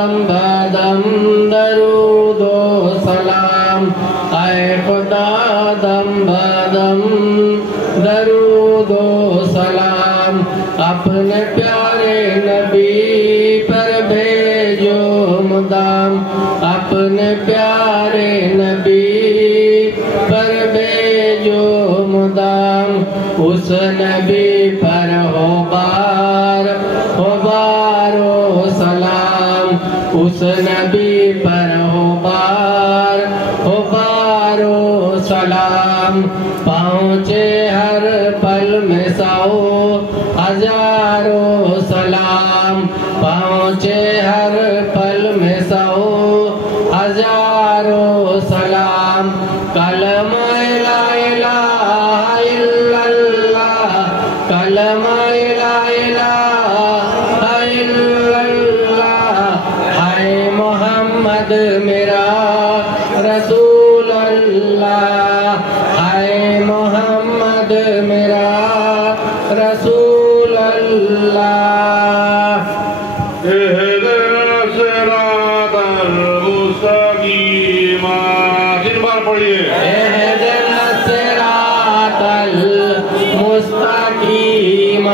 दम बदम दरूदो सलाम आए खुदा दम बदम दरूदो सलाम अपने प्यारे नबी पर भेजो मुदाम अपने प्यारे नबी पर भेजो मुदाम उस नबी पर हो बारो सलाम उस नबी पर हो बारो सलाम पहुँचे हर पल में 100,000 सलाम पहुँचे हर पल में 100,000 सलाम कलमा ला इलाहा इल्लल्लाह कलमा ला इलाहा इल्लल्लाह हाय मोहम्मद मेरा रसूल अल्लाह हाय मोहम्मद मेरा रसूल अल्लाह सिरातल मुस्तकीम तीन बार पढ़िए इहदिना सिरातल मुस्तकीम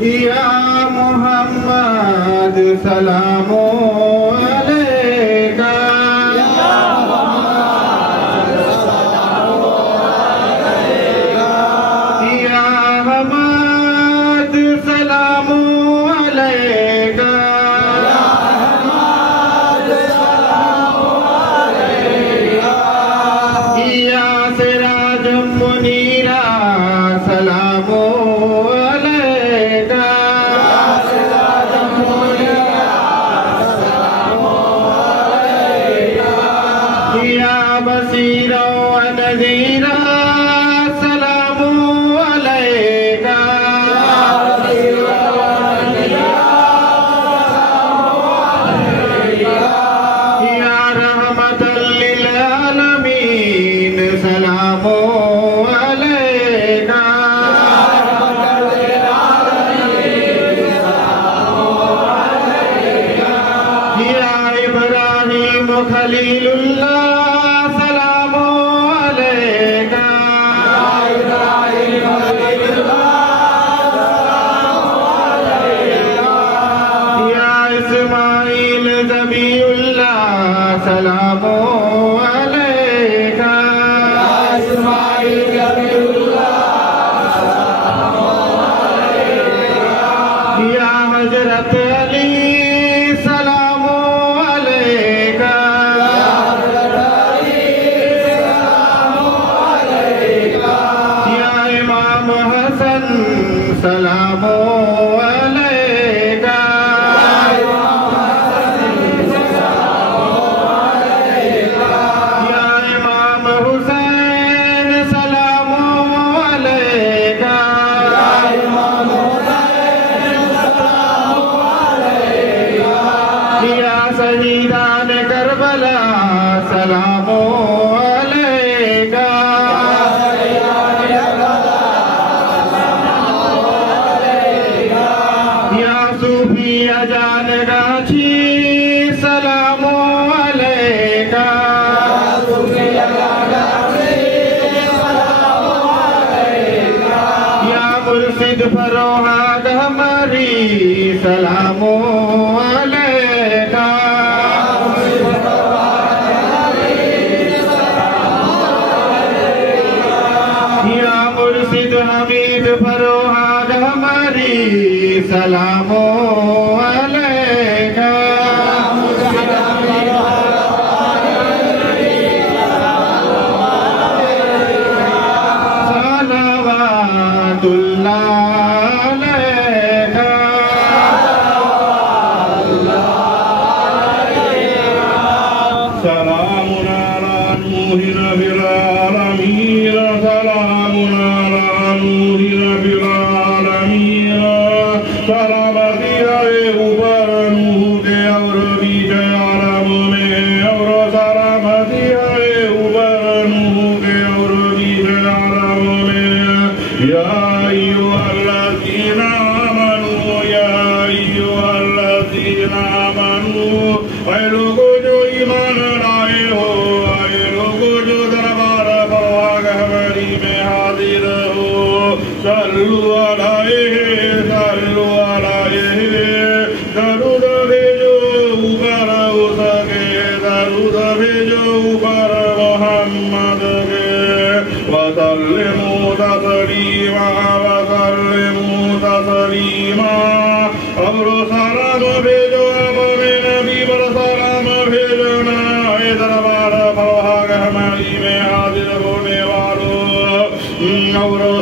या मोहम्मद सलामो अलैका या हमाद सलामो अलैका या सिराज मुनीरा सलामो बसीरा नज़ीरा सलामो अलैका या रहमतल लिल आलमीन सलामो अलैका या इब्राहीम खलीलुल्लाह सलामो अलैका या हजरत अली सलामो अलैका या इमाम हसन सलामो हुसैन सलामो अलैका मुर्शिद फरोहाग हमारी सलामो अलैका या मुर्शिद हमीद फरोहाग हमारी सलामो अलैका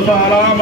Salam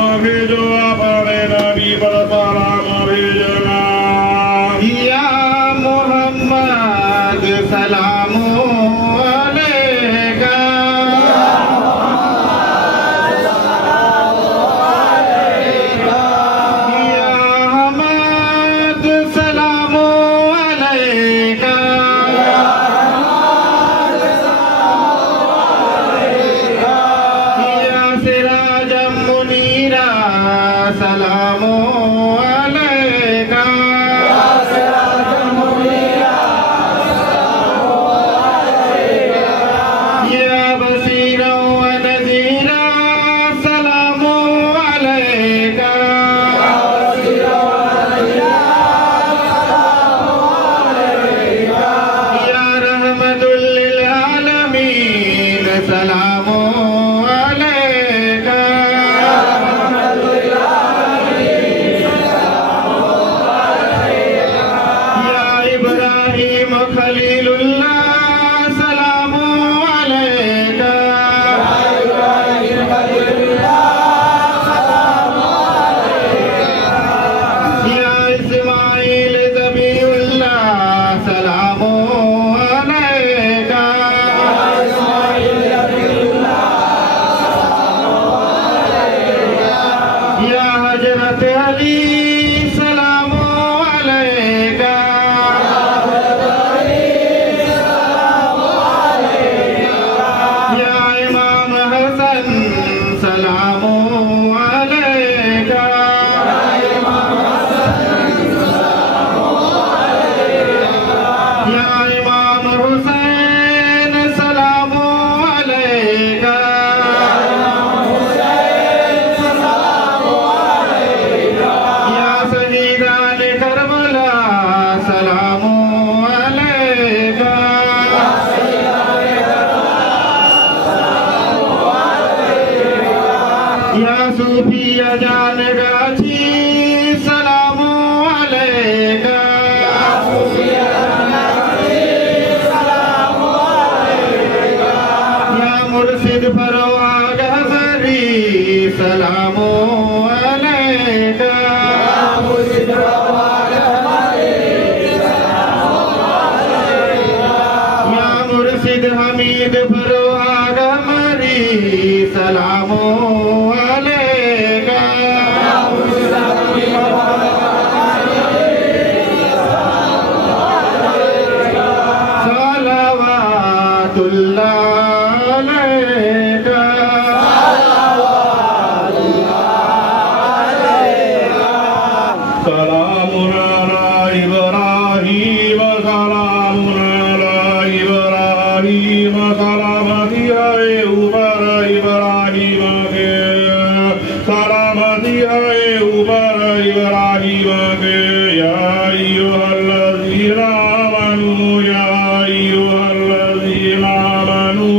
ऊपर इब्राहिम के या अय्युहल्लज़ीना आमनू या अय्युहल्लज़ीना आमनू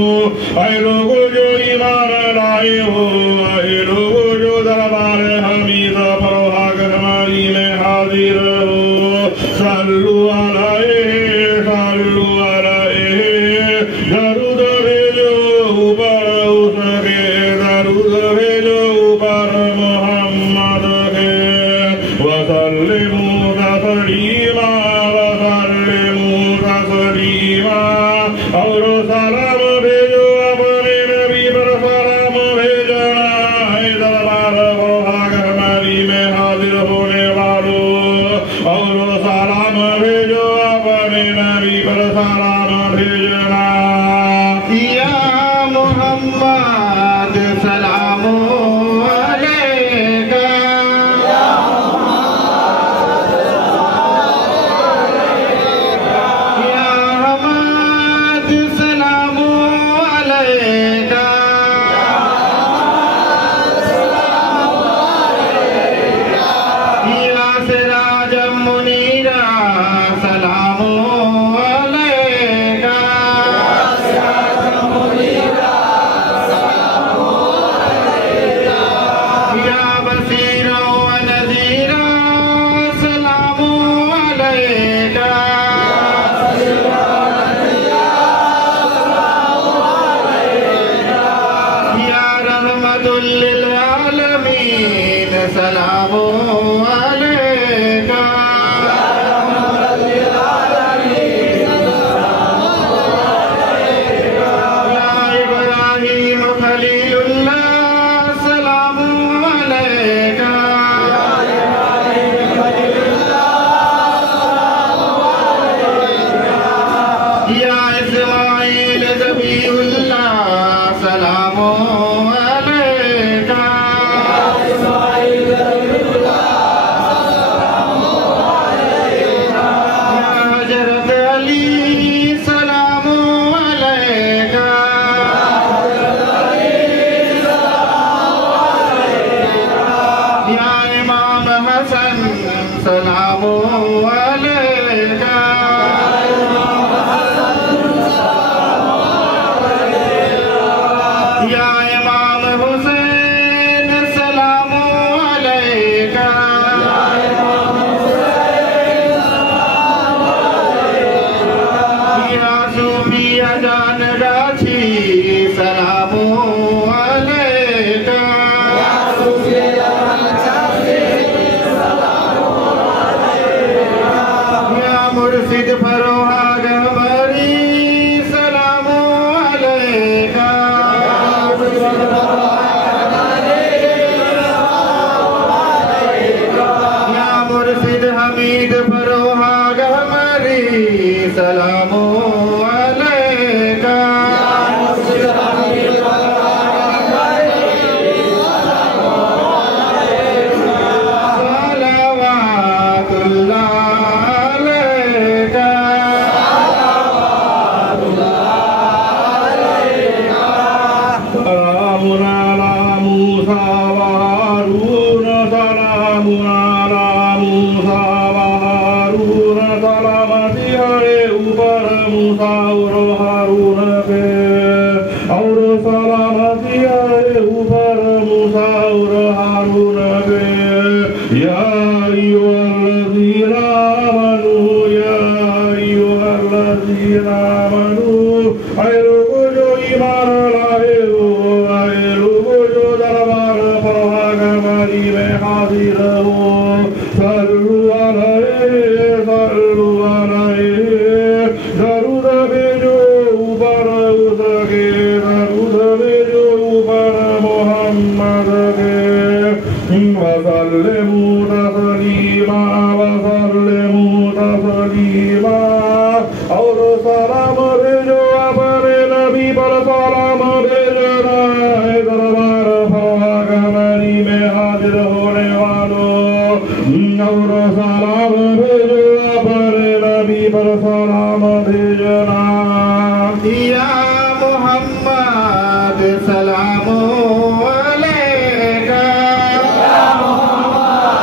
ऐ लोगों जो ईमान लाए हो ऐ लोगों जो दरबार हमीद परवाग हमारी में हाजिर हो सल्लु अलैहि दरूद भेजो ऊपर उसके दरूद भेजो ऊपर मोहम्मद के वसल्लिमू तस्लीमा और सलाम भेजो अपने नबी पर सलाम भेजना है दरबार भाग हमारी में हाजिर होने वालों और सलाम भेजो अपने नबी पर सलाम भेजना या मोहम्मद सलामो अलैका या हमाद सलामो अलैका या सिराजम मुनीरा सलामो अलैका या बसीरा व नज़ीरा सलामो अलैका या रहमतुल लिल आलमीन सलामो अलैका या इब्राहीम खलीलुल्लाह सलामो अलैका या इस्माईल ज़बीहुल्लाह सलामो अलैका या हज़रत अली सलामो अलैका या इमाम हसन सलामो अलैका या इमाम हुसैन सलामो अलैका या सूफी अजान गाछी सलामो अलैका या मुर्शिद फरोहा गहबरी सलामो अलैका या मुर्शिद हमीद फरोहा गहबरी सलामो अलैका सलावातुल्लाह अलैका सलामुन अला मूसा व हारून सलामुन अला मूसा व हारून सलामती है ऊपर मूसा और हारून पे और सलामती है ऊपर मूसा और हारून पे या अय्युहल्लज़ीना आमनू या अय्युहल्लज़ीना आमनू ऐ लोगों जो ईमान लाए हो ऐ लोगों जो दरबार परवाग हमारी में हाजिर हो सल्लु अलैहि दरूद भेजो ऊपर उसके दरूद भेजो ऊपर मोहम्मद के वसल्लिमू तस्लीमा और सलाम भेजो अपने नबी पर सलाम भेजना है दरबार भाग हमारी में हाजिर होने वालों और सलाम भेजो अपने नबी पर सलाम भेजना या मोहम्मद सलामो अलैका या मोहम्मद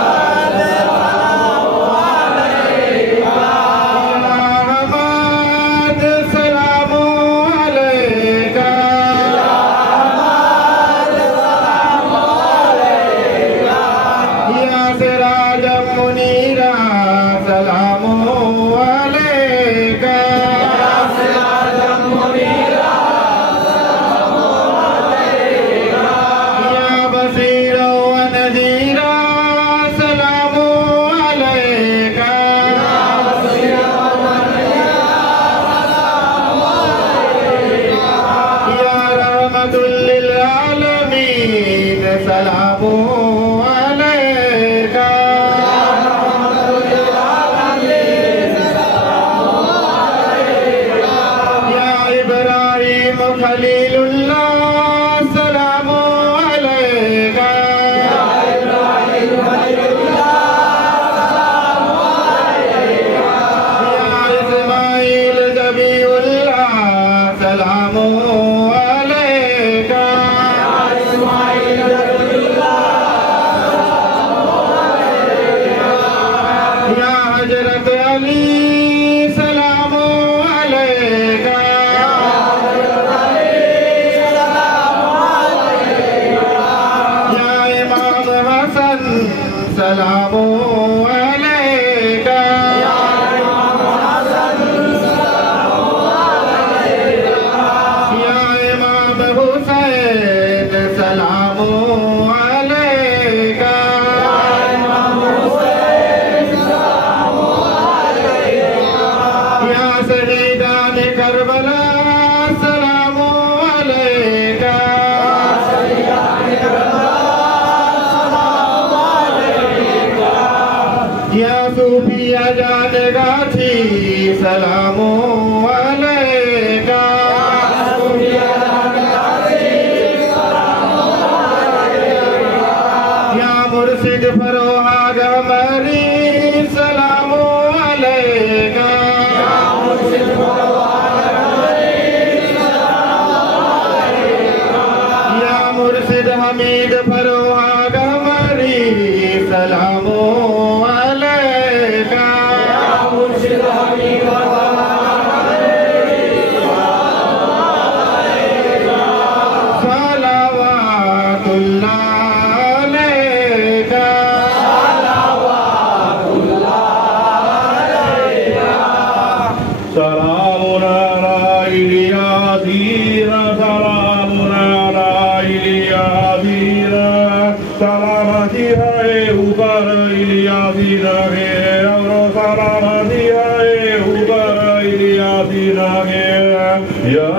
सलामो अलैका या इब्राहिम खलीलुल्लाह सलामो अलैका या इस्माइल ज़बीउल्लाह सलामो अलैका या हजरत अली सलामो अलैका या इमाम हसन सलामो अलैका या इमाम हुसैन सलामो अलैका या शहीदान करबला सलामो अलैका या सूफिया जान गाथी सलामो अलैका या मुर्शिद फरोहाग हमारी सलामो अलैका या मुर्शिद हमीद फरोहाग हमारी सलामो अलैका सलावातुल्लाह अलैका सलामुन अला इलियासीन सलामुन अला इलियासीन सलामती है ऊपर इलियासीन के और सलामती है ऊपर इलियासीन के या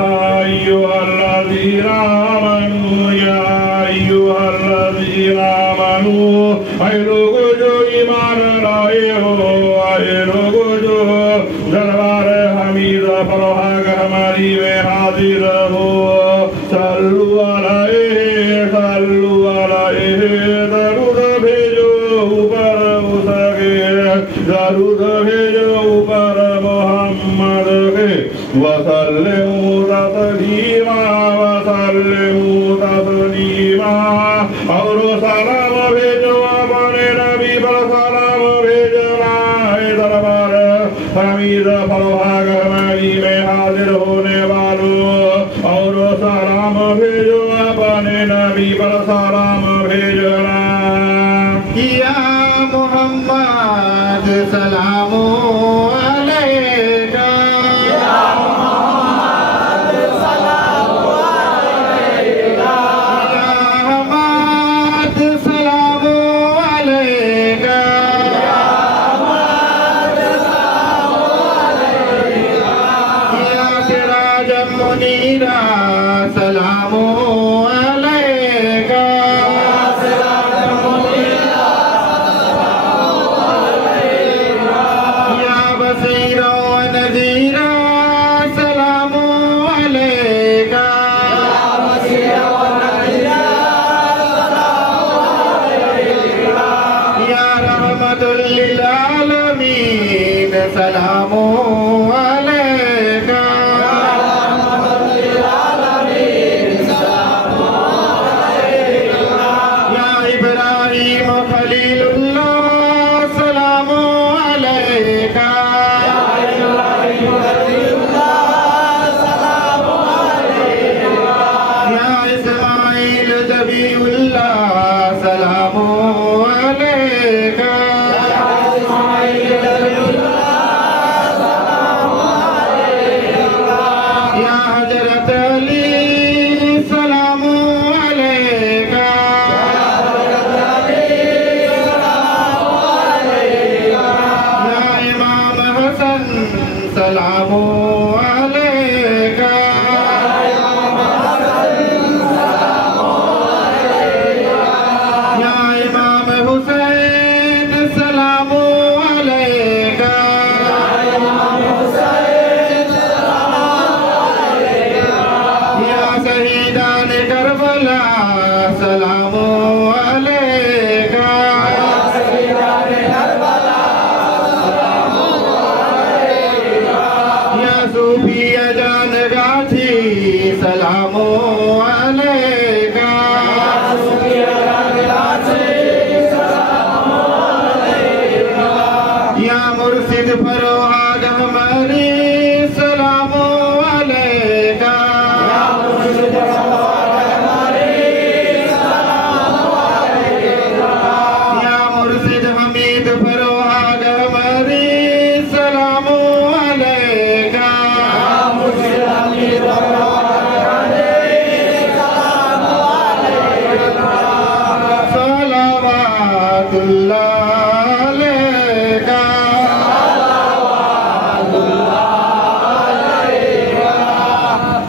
अय्युहल्लज़ीना आमनू या अय्युहल्लज़ीना आमनू ऐ लोगों जो ईमान लाए हो ऐ लोगों जो दरबार हमीद फरोहाग हमारी में हाजिर हो सल्लु अलैहि दरूद भेजो ऊपर उसके दरूद भेजो ऊपर मोहम्मद के वसल्लिमु तस्लीमा और सलाम भेजो अपने नबी पर सलाम भेजना है दरबार हमीद फरोहाग हमारी में हाजिर होने वालों और सलाम भेजो अपने नबी पर सलाम भेजना या मोहम्मद सलामो अलैका या हमाद सलामो अलैका या सिराजम मुनीरा सलामो अलैका या बसीरा व नज़ीरा सलामो अलैका या रहमतुल लिल आलमीन सलामो अलैका या इब्राहिम खलीलुल्लाह सलामो अलैका या इस्माइल ज़बीउल्लाह सलामो अलैका या हजरत अली सलामो अलैका या इमाम हसन सलामो अलैका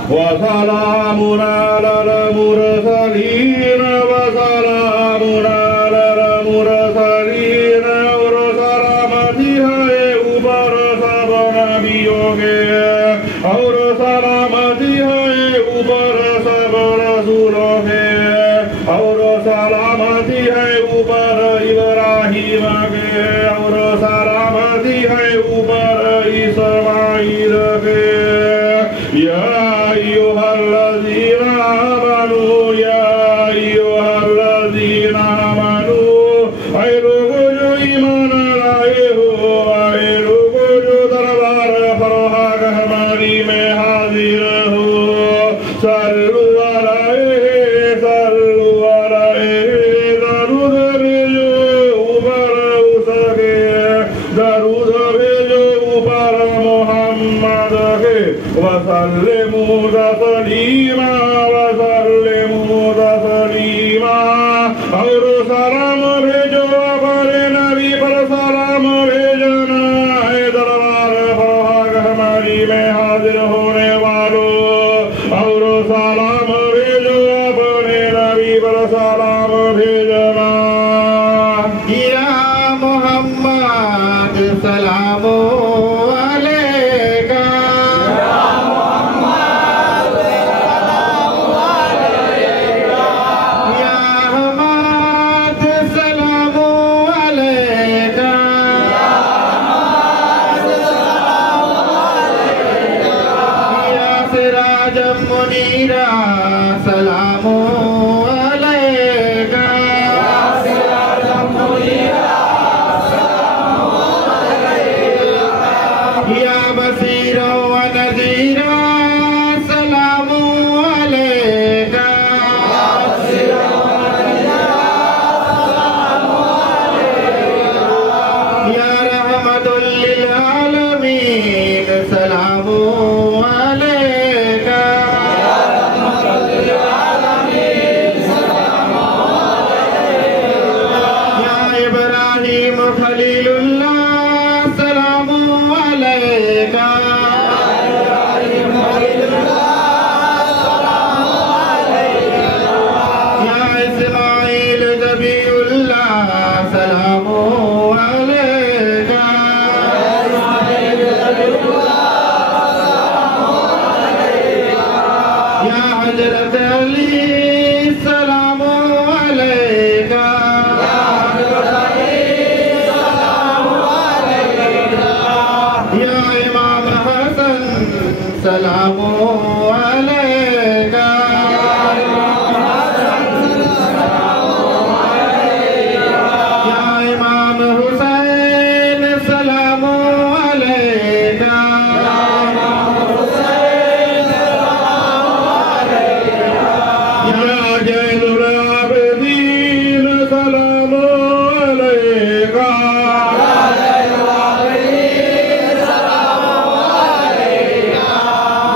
وسلام على المرسلين وسلام على المرسلين और सलामती है ऊपर सब नबियों के और सलामती है ऊपर सब रसूलों के और सलामती है ऊपर इब्राहिम के और सलामती है ऊपर इस्माइल के या अय्युहल्लज़ीना आमनू या अय्युहल्लज़ीना आमनू ऐ लोगो जो ईमान लाए हो ऐ लोगो जो दरबार फरोहाग हमारी में हाजिर हो सल्लु अलैहि दरूद भेजो ऊपर उसके दरूद भेजो ऊपर मोहम्मद के वसल्लिमू तस्लीमा और सलाम भेजो अपने नबी पर सलाम भेजना है दरबार फरोहाग हमारी में हाजिर होने वालों और सलाम भेजो अपने नबी पर सलाम भेजना या मोहम्मद सलामो अलैका या हमाद सलामो अलैका या सिराजम मुनीरा सलामो अलैका या बसीरो व नज़ीरा सलामो अलैका या रहमतुल लिल आलमीन सलामो अलैका या इब्राहीम खलीलुल्लाह सलामो अलैका या इस्माईल ज़बीउल्लाह सलामो अलैका या हज़रत अली सलामो अलैका या इमाम हसन सलामो अलैका या इमाम हुसैन सलामो अलैका या जैनुल आबिदीन सलामो अलैका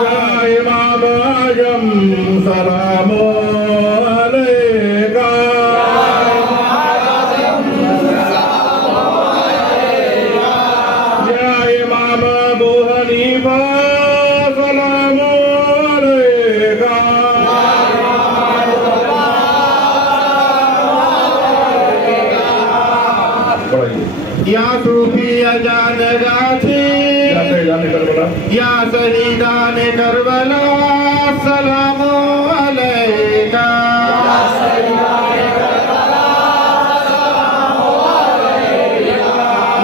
या इमाम आजम सलामो अलैका या इमाम अबू हनीफा सलामो अलैका या सूफी अजान गाथी या शहीदान करबला सलामो अलैका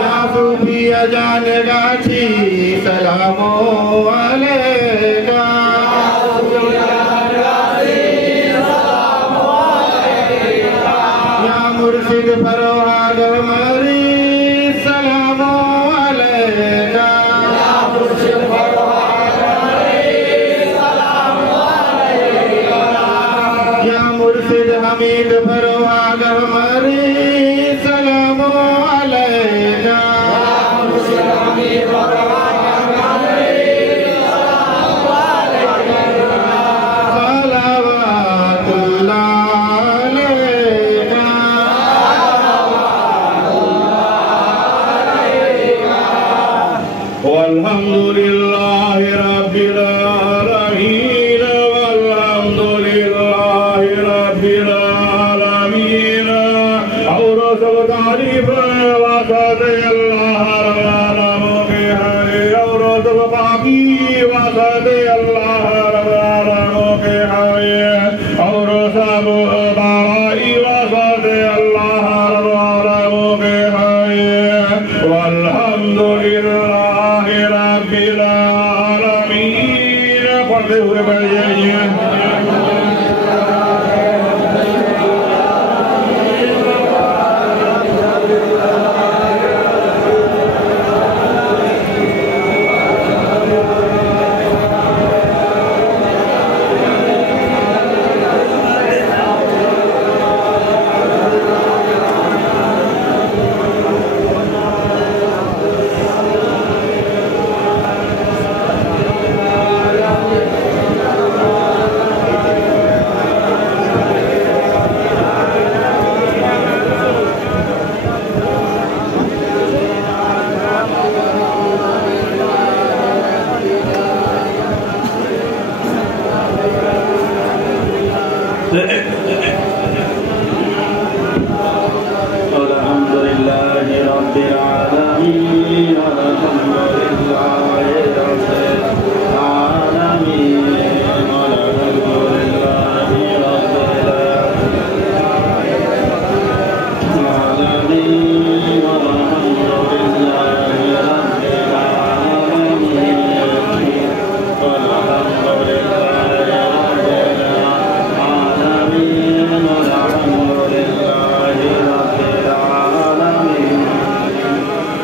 या सूफी अजान गाथी सलामो अलैका या मुर्शिद फरोहाग हमारी सलामो अलैका या मुर्शिद हमीद फरोहाग हमारी सलामो अलैका सलावतुल्लाह अलैका और सब तारीफ वास्ते अल्लाह रब आलमों के है और सब पाकी वास्ते अल्लाह रब आलमों के है और सब बड़ाई वास्ते अल्लाह रब आलमों के है वल्हम्दुलिल्लाहि रब्बिल आलमीन पढ़ते हुए बैठ जाइए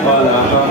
Hola.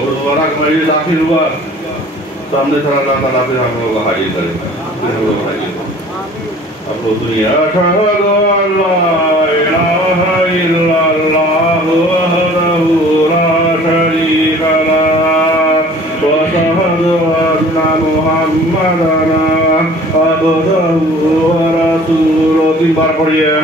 और दोबारा हमारी दाखिल हुआ सामने से अल्लाह ताला फिर हम लोगों को हाजिर करेगा फिर हम लोग हाजिर अब तो दुनिया अशहदु अल्ला इलाहा इल्लल्लाह वहदहु ला शरीका लह व अशहदु अन्ना मुहम्मदन अब्दुहु व रसूलुहु 3 बार पढ़िए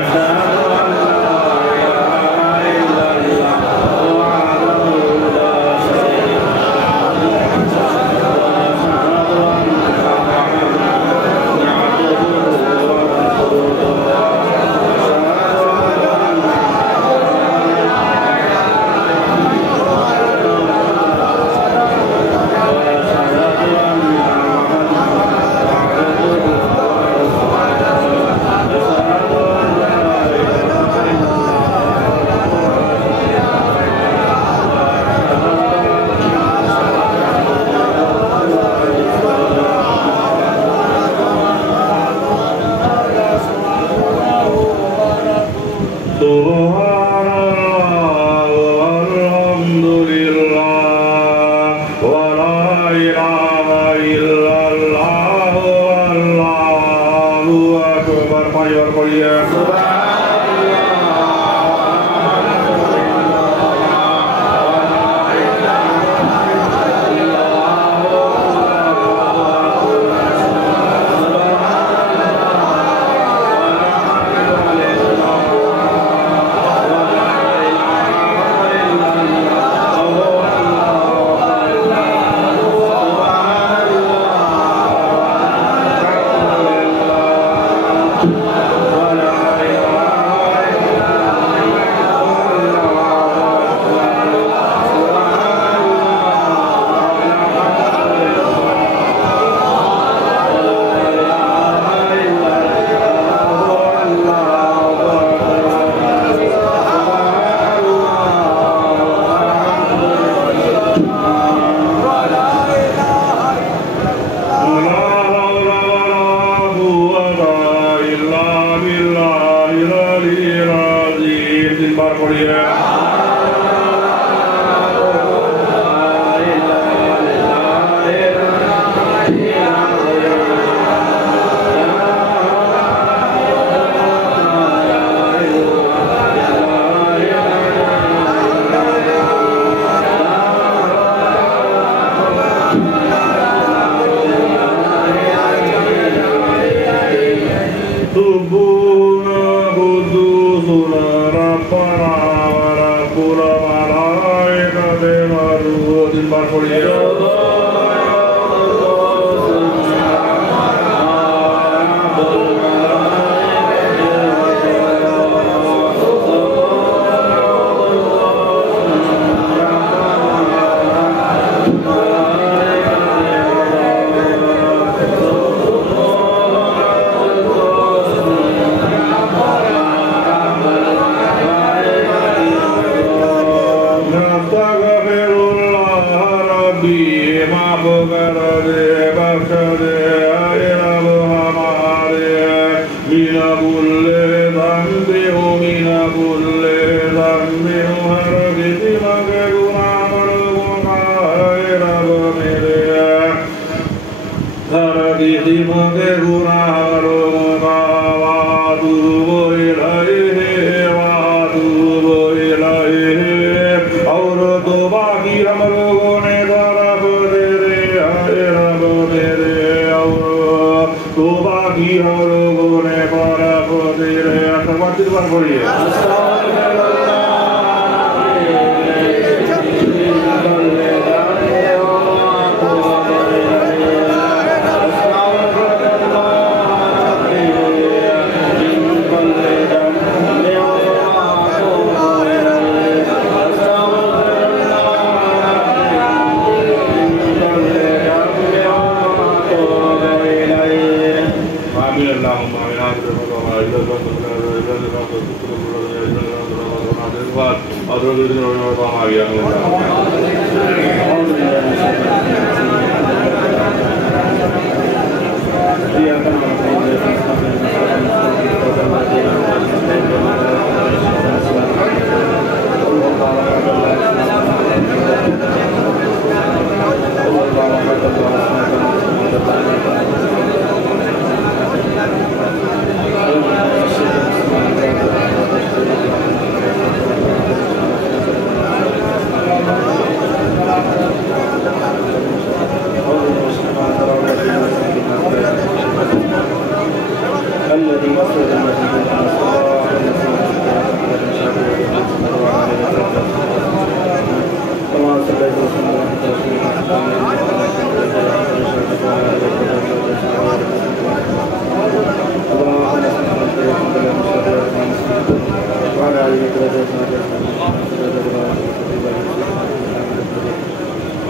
और तो बाकी हम लोगों ने तरफ दे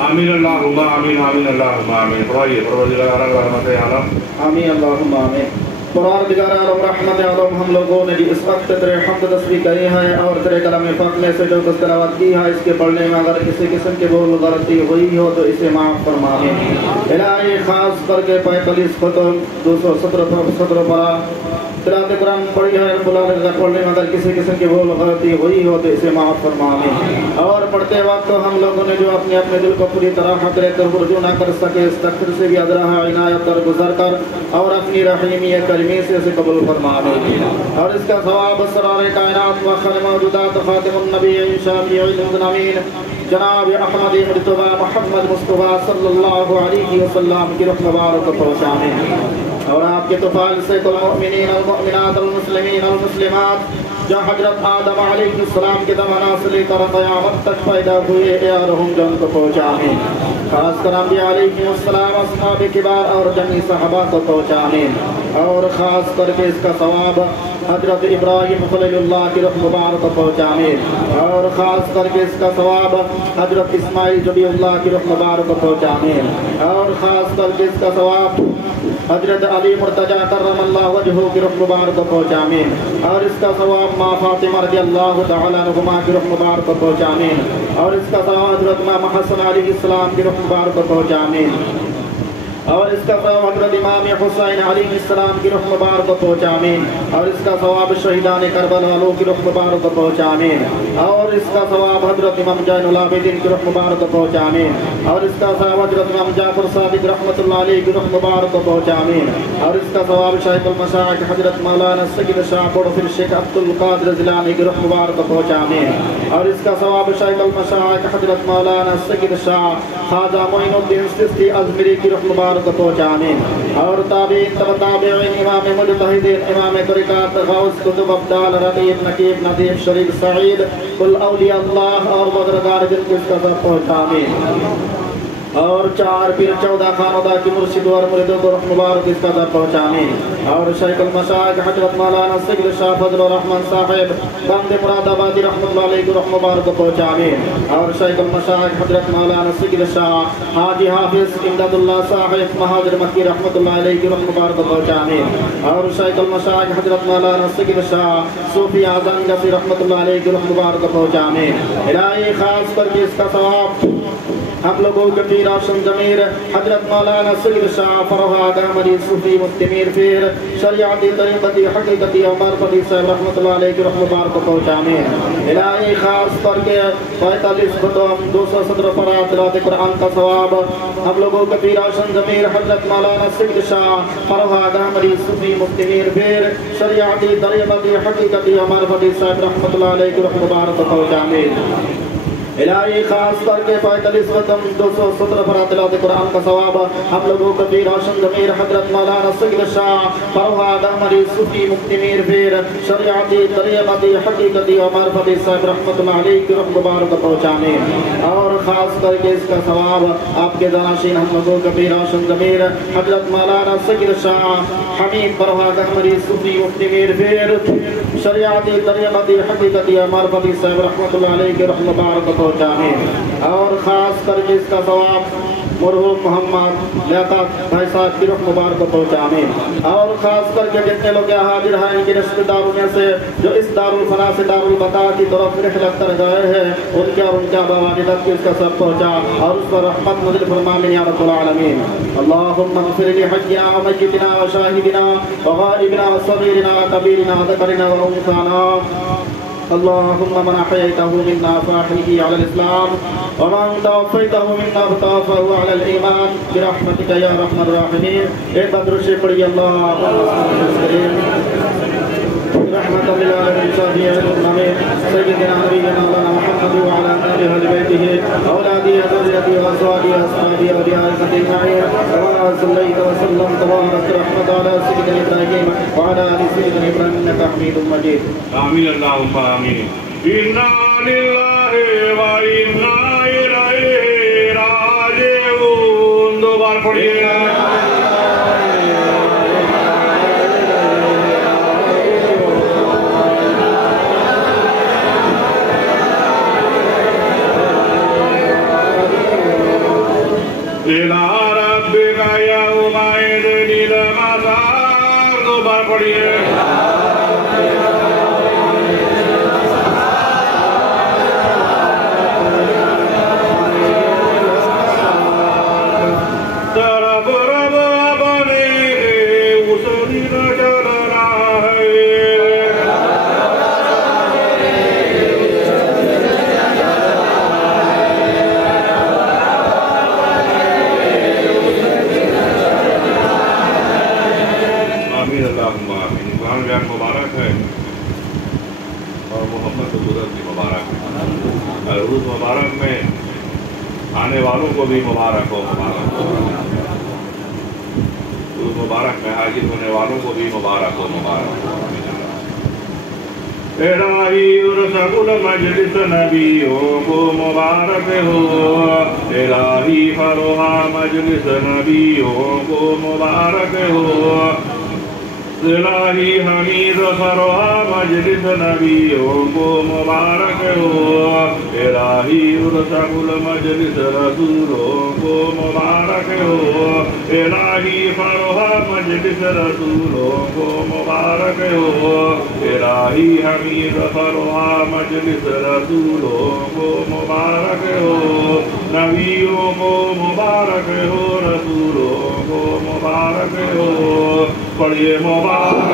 आमीन अल्लाहुम्मा आमीन आमीन अल्लाहुम्मा आमीन। पढ़ाइए परवरदिगार रहमत आलम। आमीन अल्लाहुम्मा आमीन। परवरदिगार आलम रहमत आलम, हम लोगों ने इस वक्त तेरे हम्द तस्बीह कही है और तेरे कलाम पाक में से जो तिलावत की है, इसके पढ़ने में अगर किसी किस्म के बोल गलती हुई हो तो इसे माफ़ फरमा दे। इलाही खास करके 45 खत्म 217 पढ़ा तिलावत कुरान पढ़ी है, पढ़ने में अगर किसी किस्म की बोल गलती हुई हो तो इसे माफ़ फरमा दे। और पढ़ते वक्त हम लोगों ने जो अपने अपने दिल को पूरी तरह हक़ कर रुजू ना कर सके, इस तक़दीर से भी अदरा इनायत कर गुजर कर और अपनी रहीमियत करीमी से इसे कबूल फरमा दे। और इसका सवाब असरार कायनात व खल मौजूदात खातिमुन नबिय्यीन शाफीउल अमीन जनाब अहमद मुर्तज़ा मोहम्मद मुस्तफ़ा सल्लल्लाहु अलैहि वसल्लम की रूह मुबारक पहुँचाने और आपके तुफ़ाल से कुल मुमिनीन वल मुमिनात वल मुस्लिमीन वल मुस्लिमात जो हजरत आदम अलैहिस्सलाम के ज़माना से लेकर क़यामत तक पैदा हुए और हम जो उनको पहुँचाने, खासकर अंबिया अलैहिस्सलाम अस्हाब किबार और जमी सहाबा को पहुँचाने और ख़ास करके इसका सवाब हजरत इब्राहिम खलीलुल्लाह की रूह मुबारक पहुँचाने और ख़ास करके इसका सवाब हजरत इस्माइल जबीउल्लाह की रूह मुबारक पहुँचाने और ख़ास करके इसका सवाब हजरत अली मुर्तजा करमल्लाहु वजहू की रूह मुबारक पहुँचाने और इसका सवाब माँ फातिमा रज़ियल्लाहु तआला अन्हुमा की रूह मुबारक पहुँचाने और इसका सवाब हजरत इमाम हसन अलैहिस्सलाम की रूह मुबारक पहुँचाने और इसका सवाब हजरत इमाम हुसैन अलैहिस्सलाम की रूह मुबारक पहुँचाने और इसका सवाब शहीदान करबला वालों की रूह मुबारक पहुँचाने और इसका सवाब हजरत इमाम ज़ैनुल आबिदीन की रूह मुबारक पहुँचाने और इसका सवाब हजरत इमाम जाफर सादिक रहमतुल्लाह अलैहि की रूह मुबारक पहुँचाने और इसका सवाब शाइखुल मशाइख हजरत मौलाना सय्यद शाह फिर शेख अब्दुल कादिर जिलानी की रूह मुबारक पहुँचाने और इसका सवाब शाइखुल मशाइख हजरत मौलाना सय्यद शाह ख्वाजा मोइनुद्दीन चिश्ती अजमेरी की रूह मुबारक पहुँचाने और ताबीन तबताबीन इमाम मुजतहिदीन इमाम तरीक़त गौस कुतुब अब्दाल रकीब नकीब नदीफ शरीफ सईद कुल औलिया अल्लाह और बुज़ुर्गान जिनको इसका सब पहुँचाने और 4 पीर 14 खानोदा की मुर्शिद और मुरीदों को रूह मुबारक इसका दर पहुँचाने और शाइखुल मशाइख हजरत मौलाना सय्यद शाह फजलुर रहमान साहिब बंदे मुरादाबादी रहमतुल्लाह अलैहि को रूह मुबारक पहुँचाने और शाइखुल मशाइख हजरत मौलाना सय्यद शाह हाजी हाफिज इमदादुल्लाह साहिब महाजिर मक्की रहमतुल्लाह अलैहि की रूह मुबारक पहुँचाने और शाइखुल मशाइख हजरत मौलाना सय्यद शाह सूफी आज़म गसी रहमतुल्लाह अलैहि की रूह मुबारक पहुँचाने। इलाही खास करके इसका सवाब हम लोगों के पीर आशम जमीर हजरत मौलाना सय्यद शाह फरहाद अहमदी सूफी मुफ्तीमीर पीर शरियाती तरीक़ती हकीकती उमर फती साहब रहमतुल्लाह अलैहि की रूह मुबारक पहुँचाने। इलाही खास करके 45 खत्म 217 पढ़ा तिलावत कुरान का सवाब हम लोगों के पीर आशम जमीर हजरत मौलाना सय्यद शाह फरहाद अहमदी सूफी मुफ्तीमीर पीर शरियाती तरीक़ती हकीकती उमर फती साहब रहमतुल्लाह अलैहि की रूह मुबारक पहुँचाने। इलाही खास करके 45 खत्म 217 पर तिलावत कुरान का सवाब हम लोगों के पीर आशम ज़मीर हजरत मौलाना सय्यद शाह फरहाद अहमदी सूफी मुफ्तीमीर पीर शरियाती तरीक़ती हकीकती उमर फती साहब रहमतुल्लाह अलैहि की रूह मुबारक पहुँचाने और ख़ास करके इसका सवाब आपके जानाशीन हम लोगों के पीर आशम ज़मीर हजरत मौलाना सय्यद शाह हमीद फरहाद अहमदी सूफी मुफ्तीमीर पीर शरियाती तरीक़ती हकीकती उमर फती साहब रहमतुल्लाह अलैहि की रूह मुबारक पहुँचाने और ख़ास करके इसका सवाब मरहूम मोहम्मद लियाकत भाई साहब की रूह मुबारक पहुँचाने और ख़ास करके जितने लोग यहाँ हाजिर हैं इनके रिश्तेदारों में से जो इस दारुल फना से दारुल बका की तरफ रिहलत कर गए हैं उनके और उनके वालिदत की इसका सब पहुँचा और उस पर रहमत नज़िल फरमामीन या रब्बुल आलमीन। अल्लाहुम्मा इग़फिर लि हय्यिना व मय्यितिना व शाहिदिना व गाइबिना व सगीरिना व कबीरिना व ज़करिना व उन्साना अल्लाहुम्मा मन अहयैतहु मिन्ना फ़अहयिही अलल इस्लाम व मन तवफ़्फ़ैतहु मिन्ना फ़तवफ़्फ़हु अलल ईमान बिरहमतिका या अरहमर राहिमीन। एक बार दुरूद शरीफ पढ़िए अल्लाहुम्मा रहमतल लिल आलमीन सय्यिदना नबिय्यिना मौलाना मुहम्मद व अला आलिहि व बैतिहि औलादिहि व ज़ुर्रिय्यतिहि व अज़वाजिहि व अस्हाबिहि व रियासतिहि अजमईन कमा सल्लैता व सल्लमता व बारकता रहमत अला सय्यिदिना इब्राहीम व अला आलि सय्यिदिना इब्राहीम इन्नका हमीदुम मजीद। आमीन अल्लाहुम्मा आमीन। इन्ना लिल्लाहि व इन्ना इलैहि राजिऊन। दो बार पढ़िए। इला रब्बिका यौमइज़िनिल मसार। दो बार पढ़िए। तरफ रब अपने उस दिन चलना है। आमीन अल्लाहुम्मा आमीन। कुरान बयान मुबारक है और मोहम्मद की सूरत भी मुबारक है। और उस मुबारक में आने वालों को भी मुबारक हो, मुबारक हो। उस मुबारक में हाजिर होने वालों को भी मुबारक हो, मुबारक हो। इलाही उर्सकुल मजलिस नबियों को मुबारक हो। इलाही फरोहा मजलिस नबियों को मुबारक हो। इलाही हमीद फरोहा मजलिस नबियों को मुबारक हो। इलाही उर्सकुल मजलिस रसूलों को मुबारक हो। इलाही फरोहा मजलिस रसूलों को मुबारक हो। इलाही हमीद फरोहा मजलिस रसूलों को मुबारक हो। नबियों को मुबारक हो, रसूलों को मुबारक हो। पढ़िए मुबारक।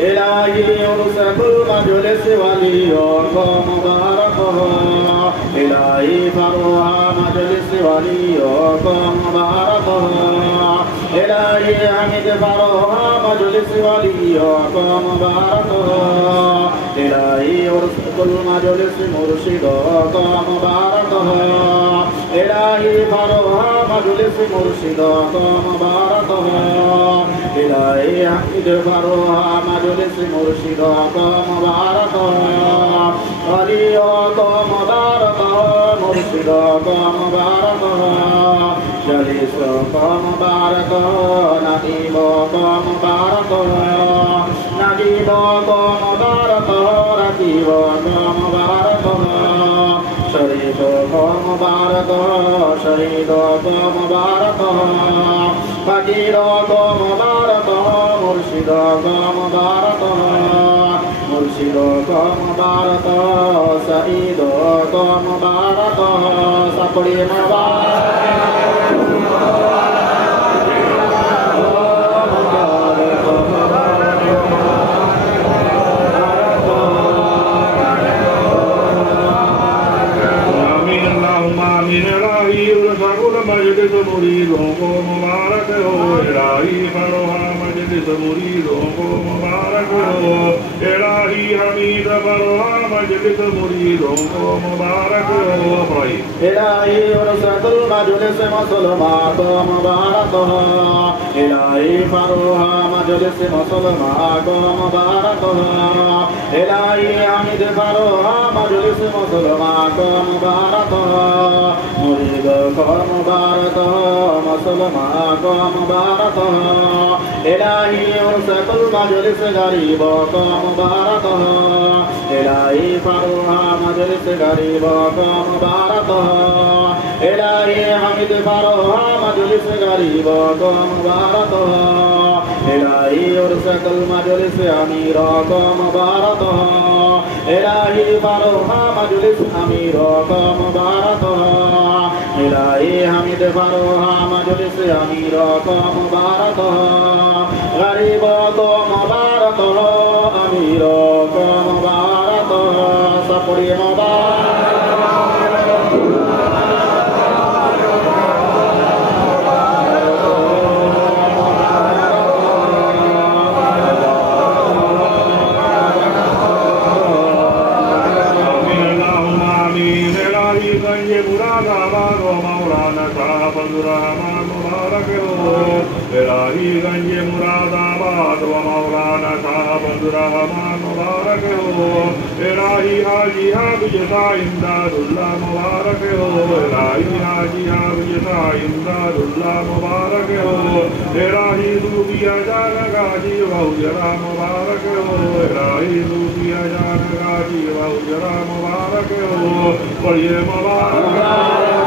इलाही उर्सकुल मजलिस वालियों को मुबारक हो। इलाही फरोहा मजलिस वालियों को मुबारक हो। इलाही हमीद फरोहा मजलिस वालियों को मुबारक हो। इलाही उर्सकुल मजलिस मुर्शिदों को मुबारक हो। इलाही फरोहा मजलिस मुर्शिदों को मुबारक हो। इलाही हमीद फरोहा मजलिस मुर्शिदों को मुबारक हो। वलियों को मुबारक हो, मुर्शिदों को मुबारक हो। जलीसों को मुबारक हो, नदीबों को मुबारक हो। नदीबों को मुबारक हो, रकीबों को मुबारक हो। शरीफों को मुबारक हो, शहीदों को मुबारक हो। फकीरों को मुबारक हो, मुर्शिदों को मुबारक हो। मुर्शिदों को मुबारक हो, शहीदों को मुबारक हो। सबड़ी मुबारक मजलिस मुरीदों को मुबारक हो। इलाही फरोहा मजलिस मुरीदों को मुबारक हो। इलाही हमीद फरोहा मजलिस मुरीदों को मुबारक हो। भाई इलाही उर्सकुल मजलिस मुसलमा को मुबारक हो। इलाही फरोहा मजलिस मुसलमा को मुबारक हो। इलाही हमीद फरोहा मजलिस मुसलमा को मुबारक हो। मुरीद को मुबारक हो, मुसलमा को मुबारक हो। इलाही उर्सकुल मजलिस गरीबों को मुबारक हो। इलाही फरोहा मजलिस गरीबों को मुबारक हो। इलाही हमीद फरोहा मजलिस गरीबों को मुबारक हो। इलाही उर्सकुल मजलिस अमीरों को मुबारक हो। इलाही फरोहा मजलिस अमीरों को मुबारक हो। इलाही हमीद फरोहा मजलिस अमीरों को मुबारक हो। गरीबों को मुबारक हो, अमीरों को मुबारक हो। सबड़ी मुबारक इलाही गंज मुरादाबाद व मौलाना साहब अब्दुर्रहमान मुबारक हो। इलाही हाजी हाबियता इमदादुल्लाह मुबारक हो। इलाही हाजी हाबियता इमदादुल्लाह मुबारक हो। इलाही सूफिया जानक गाजी बहुजरा मुबारक हो इलाही दूतिया जान गाजी बहुजरा मुबारक हो पढ़िए मुबारक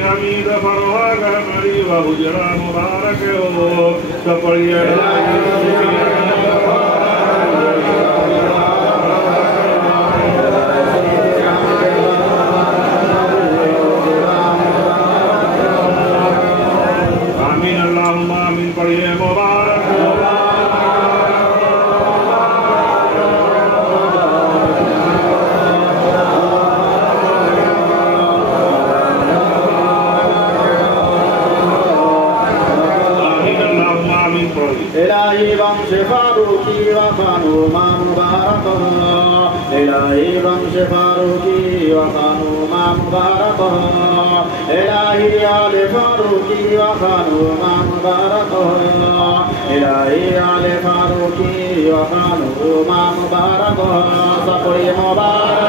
हमीद फरहाग हमारी बहुजरा मुबारक हो सपड़िए आमीन अल्लाहुम्मा आमीन पढ़िए मुबारक इलाही वंश फारूकी वखानु मा मुबारक इलाही वंश फारूकी वखानु मा मुबारक इलाही आले फारूकी वखानु मा मुबारक इलाही आले फारूकी वखानु मा मुबारक सबको मुबारक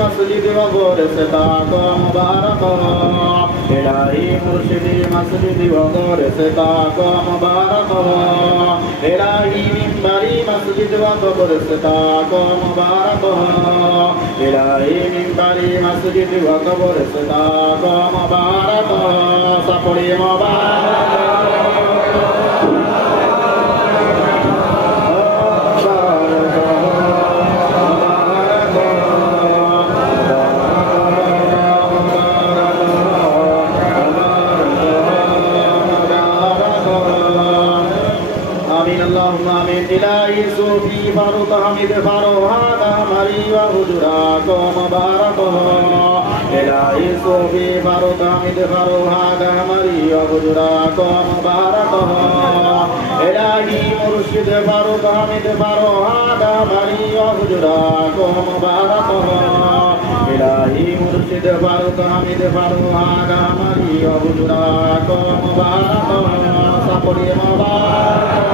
मस्जिद वगोर सदा को मुबारक इलाही मुर्शिदी मस्जिद वगोर सदा को मुबारक इलाही मिंबरी मस्जिद वगोर सदा को मुबारक इलाही मिंबरी मस्जिद वगोर सदा को मुबारक सबको मुबारक इलाही सूफी फारूक हमीद फरोहाद हमारी व हुजरा को मुबारक हो इलाही सूफी फारूक हमीद फरोहाद हमारी व हुजरा को मुबारक हो इलाही मुर्शिद फारूक हमीद फरोहाद हमारी व हुजरा को मुबारक हो इलाही मुर्शिद फारूक हमीद फरोहाद हमारी व हुजरा को मुबारक हो सबको मुबारक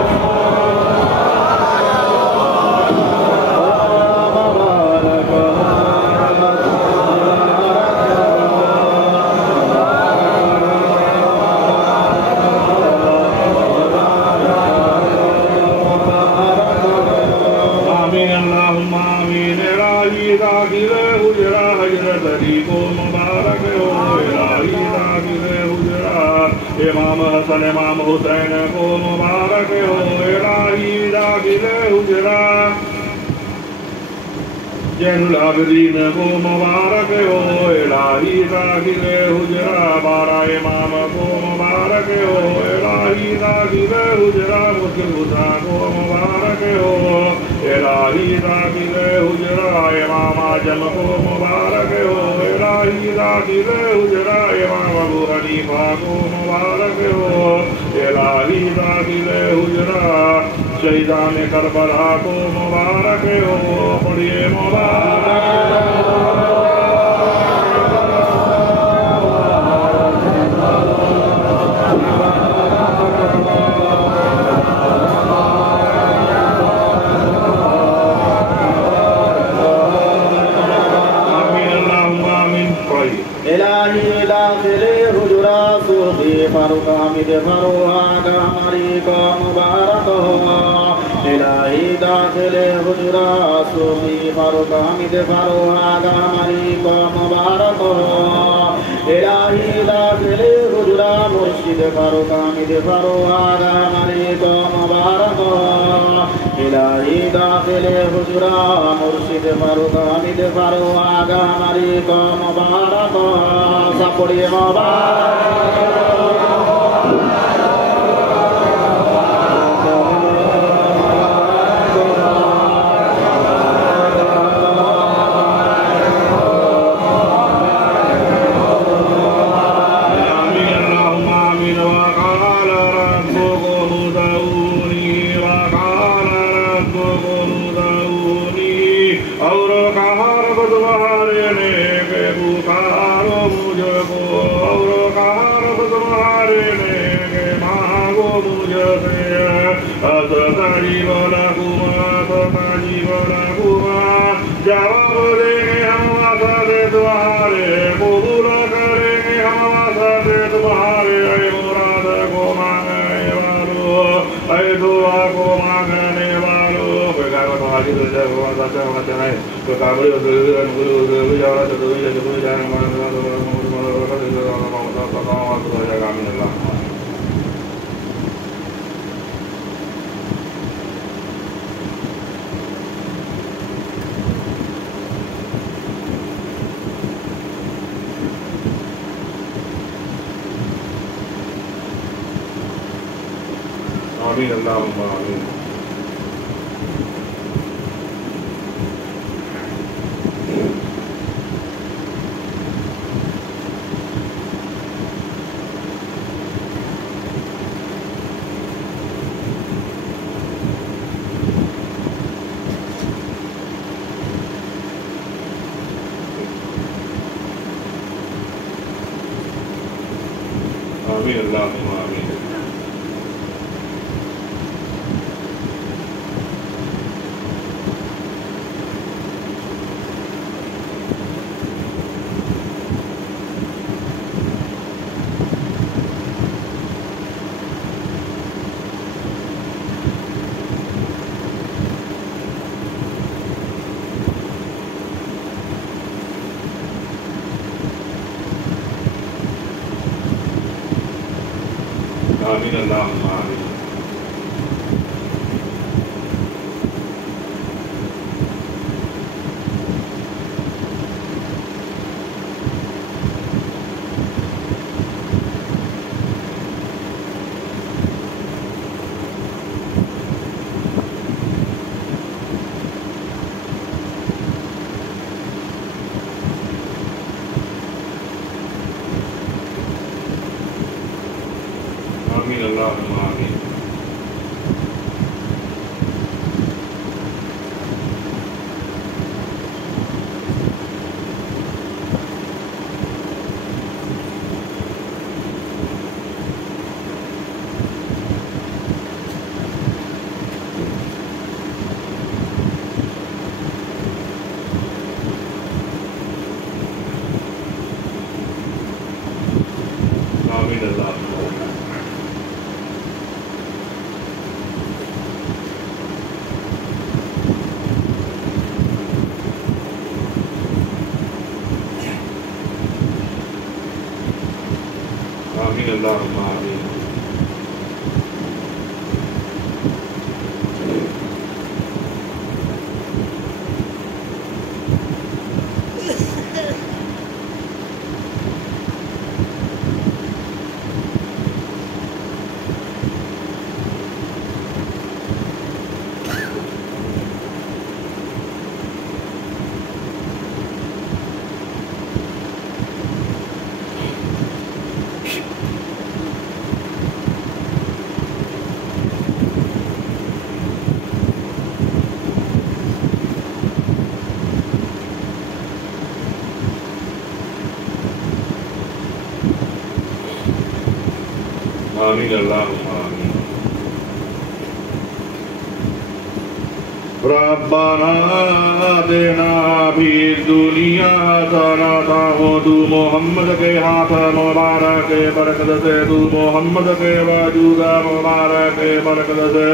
इमाम हसन इमाम हुसैन को मुबारक हो इलाही दाखिले हुजरा जैनुल आबिदीन को मुबारक हो इलाही दाखिले हुजरा बारह इमाम को मुबारक हो इलाही दाखिले हुजरा मुस्लिम हुसैन को मुबारक हो इलाही दाखिले हुजरा इमाम आजम को मुबारक हो इलाही दाखिले हुजरा इमाम अबू हनीफा को मुबारक हो इलाही दाखिले हुजरा शहीदान करबला को मुबारक हो पढ़िए मुबारक इलाही दाखिले हुजरा सूफी फारूक हमीद फरोहाद हमारी को मुबारक हो इलाही दाखिले हुजरा सूफी फारूक हमीद फरोहाद हमारी को मुबारक हो इलाही दाखिले हुजरा मुर्शिद फारूक हमीद फरोहाद हमारी को मुबारक हो इलाही दाखिले हुजरा मुर्शिद फरुख हमीद फरुआग हमारी को मुबारक सब पढ़िए मुबारक जवाब देंगे हम वादे तुम्हारे कबूल करेंगे हम वादे तुम्हारे ऐ मुराद को मांगने वालों ऐ दुआ को मांगने वालों बेकार तो हाजी तो जब वो सच्चा होना चाहिए तो काबरी हो गए गुरु जाओ तो गुरु जाने मानो आमीन अल्लाहुम्मा आमीन आमीन अल्लाहुम्मा आमीन आमीन अल्लाहुम्मा आमीन आमीन अल्लाहुम्मा आमीन आमीन अल्लाहुम्मा आमीन अल्लाहुम्मा आमीन आमीन अल्लाहुम्मा आमीन रब्बाना आतिना फिद दुनिया हसनता हो तू मोहम्मद के हाथ मुबारक के बरकत से तू मोहम्मद के वजूदा मुबारक के बरकत से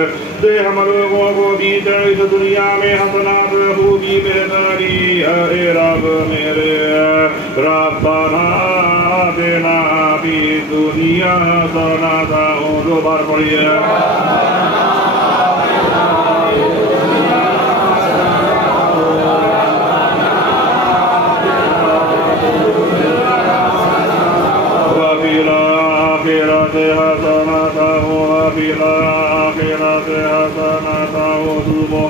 दे हम लोगों को भी इस दुनिया में हसनात खूबी बेहतरी है रब मेरे रब्बाना आतिना फिद दुनिया हसनता हो दो बार पढ़िए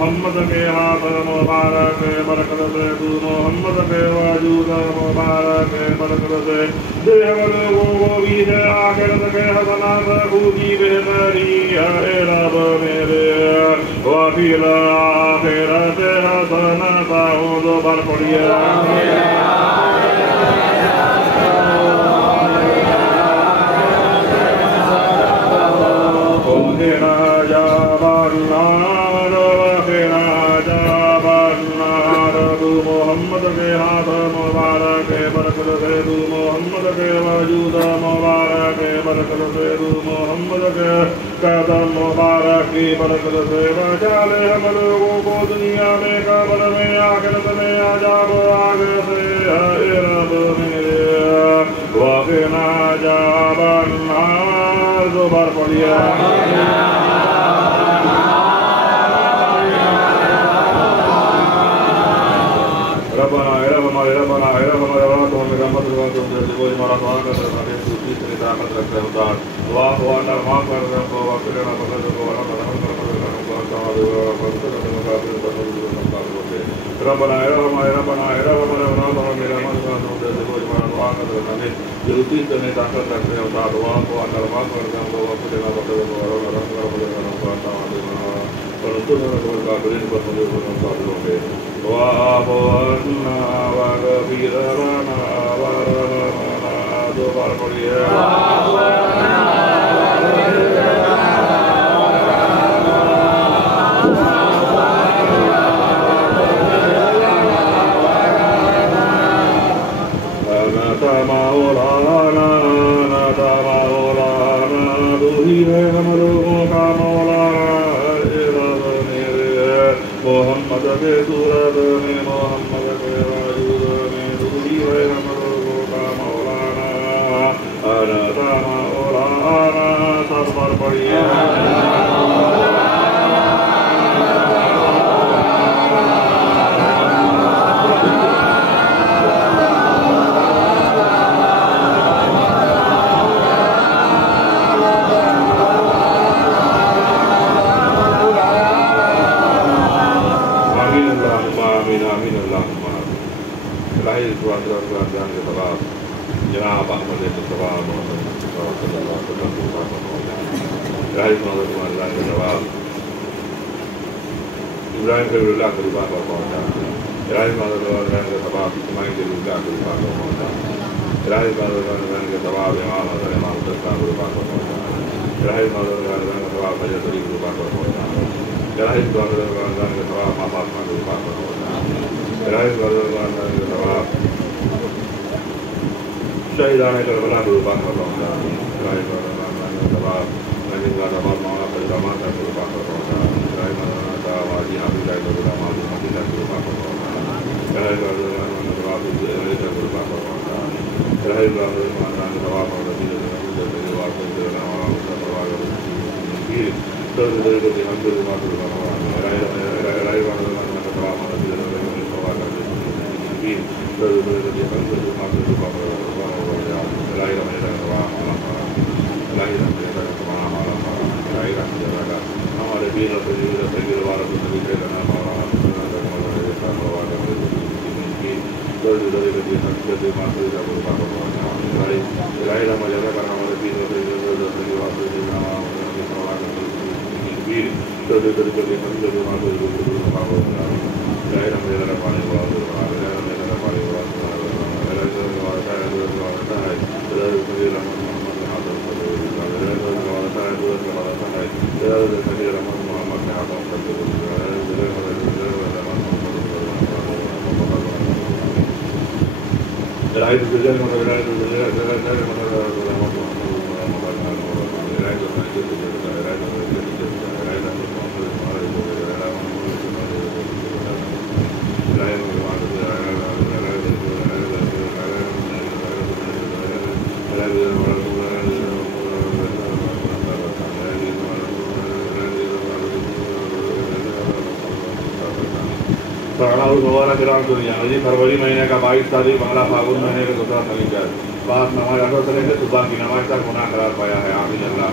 मोहम्मद के हाथ मुबारक बरकत से तू मोहम्मद के वजूद मुबारक बरकत से दे हम लोगों को भी है आखिरत के हसनात खूबी बेहतरी है रब मेरे वफिल आखिरत हसनात हो भर पड़िया मोहम्मद के हाथ मुबारक बरकत से तू मोहम्मद के वजूद मुबारक बरकत से तू मोहम्मद के कदम मुबारक की बरकत से बचा ले हम लोगों को दुनिया में कब्र में आखिरत में अजाब आगे से है रब मेरे वक़िना अज़ाबन नार दोबार पढ़िए रब्बना हमारे रब्बना हमारे वाला तो हमें रहमत दो तुम कोई हमारा दुआ कर रहा है तू की तेरी ताकत रखते हो उदार दुआ को अल्लाह माफ कर दे को वाकरना बदल को वाला बदल कर को ताऊ बंद कर मुकाबले बदल कर रब्बना हमारे वाला तो हमें रहमत दो कोई हमारा दुआ कर रहा है तू की तेरी ताकत रखते हो उदार दुआ को अल्लाह माफ कर दे को वाकरना बदल को वाला बदल कर को ताऊ परंतु को काबिल पर मुझे वाफ़ु अन्ना वग़फ़िर लना वरहमना दोबारा पढ़िए नता मौलाना तू ही है हम लोगों का मौलाना मोहम्मद के सूरत में मोहम्मद के वजूद में दूरी है हम लोगों का मौलाना अनता मौलाना सब पर पढ़िए जनाब अहमद मुस्तफा मोहम्मद सल्लल्लाहु अलैहि वसल्लम इब्राहिम खलीलुल्लाह के रुबा पर पहुंचा इब्राहिम के सबाब इस्माइल के रुबा पर पहुंचा इब्राहिम के सबाब इमाम हसन इमाम मुस्तफा के रुबा पर पहुंचा इब्राहिम के सबाब फजर शरीफ के रुबा पर पहुंचा इब्राहिम के सबाब माँ बाप के रुबा पर पहुंचा इब्राहिम के सबाब शहीदान करबला के रूप में पहुंचा इब्राहिम के सबाब नबी का सबाब मौला फरीदामान का रूप में पहुंचा इब्राहिम का वाजी हाफिज का रूप में माजी मदीना के रूप में पहुंचा इब्राहिम का सबाब अली का रूप में पहुंचा इब्राहिम का सबाब और नबी के वास्ते से नामा का सबाब फिर तो दर के हम के रूप में इब्राहिम का सबाब और नबी के सबाब का फिर तो दर के हम के रूप में हमारे वीर वाला तो सभी के नाम फरवरी महीने का 22 तारीख बांग्ला फागुन महीने का दूसरा शनिवार बात नमाज असर से लेकर सुबह की नमाज तक गुनाह करार पाया है आमीन अल्लाह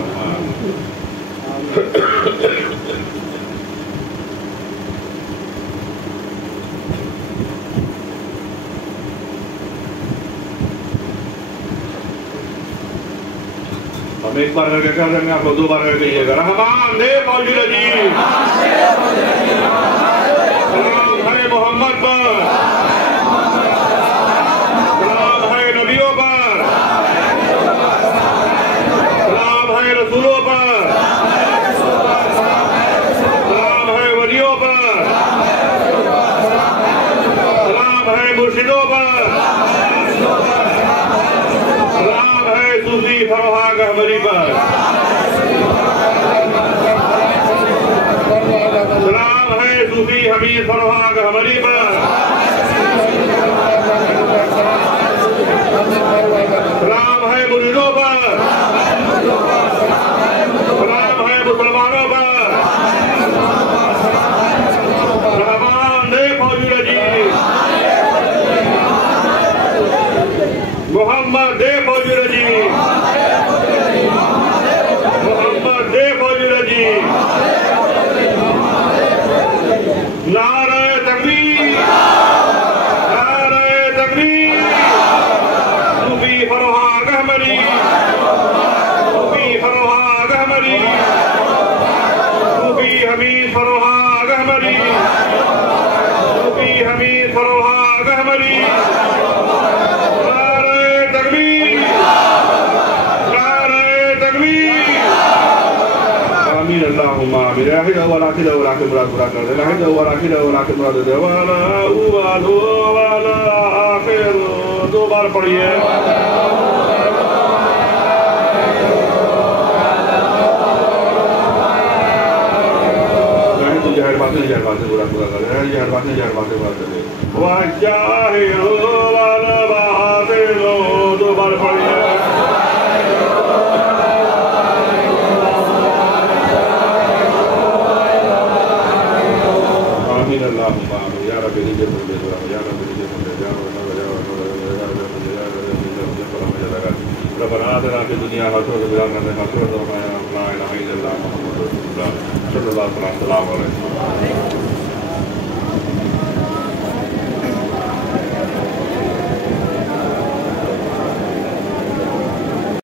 हम एक बार करके कह देंगे, आपको 2 बार करके कहिएगा। रहमान दे मौजूद जी, सलाम है मोहम्मद पर, सलाम है नबियों पर, सलाम है रसूलों पर, सलाम है वलियों पर, सलाम है मुर्शिदों पर, सलाम है सूफी फरोहा गहबरी पर, सलाम है सूफी हमीद फरोहा गहबरी पर, सलाम है मुरीदों पर, सलाम है मुसलमानों पर। रहमान दे मौजूद जी, मोहम्मद दे मौजूद जी, मोहम्मद दे मौजूद जी। नारे तकबीर, नारे तकबीर। सूफी फरोहा गहबरी, सूफी फरोहा गहबरी, सूफी हमीद फरोहा गहबरी, सूफी हमीद फरोहा गहबरी। नारे तकबीर, नारे तकबीर। आमीन अल्लाहुम्मा आमीन। ला इलाहा इल्लल्लाह वला मुराद पूरा कर दे। ला इलाहा इल्लल्लाह वला मुराद दे। वाला उवालो वाला आखिर 2 बार पढ़िए। जहर बातें पूरा कर दे। जहर बातें पूरा कर दे। वाजाहे वाला बाते लो 2 बार पढ़िए। आमीन अल्लाहुम्मा आमीन। या रब्बी लिजे मुझे दुआ, या रब्बी लिजे मुझे दुआ, रब्बना आतिना फिद दुनिया हसनतन व फिल आखिरति हसनतन व क़िना अज़ाबन्नार। ला इलाहा इल्लल्लाह मुहम्मदुर रसूलुल्लाह सल्लल्लाहु अलैहि वसल्लम।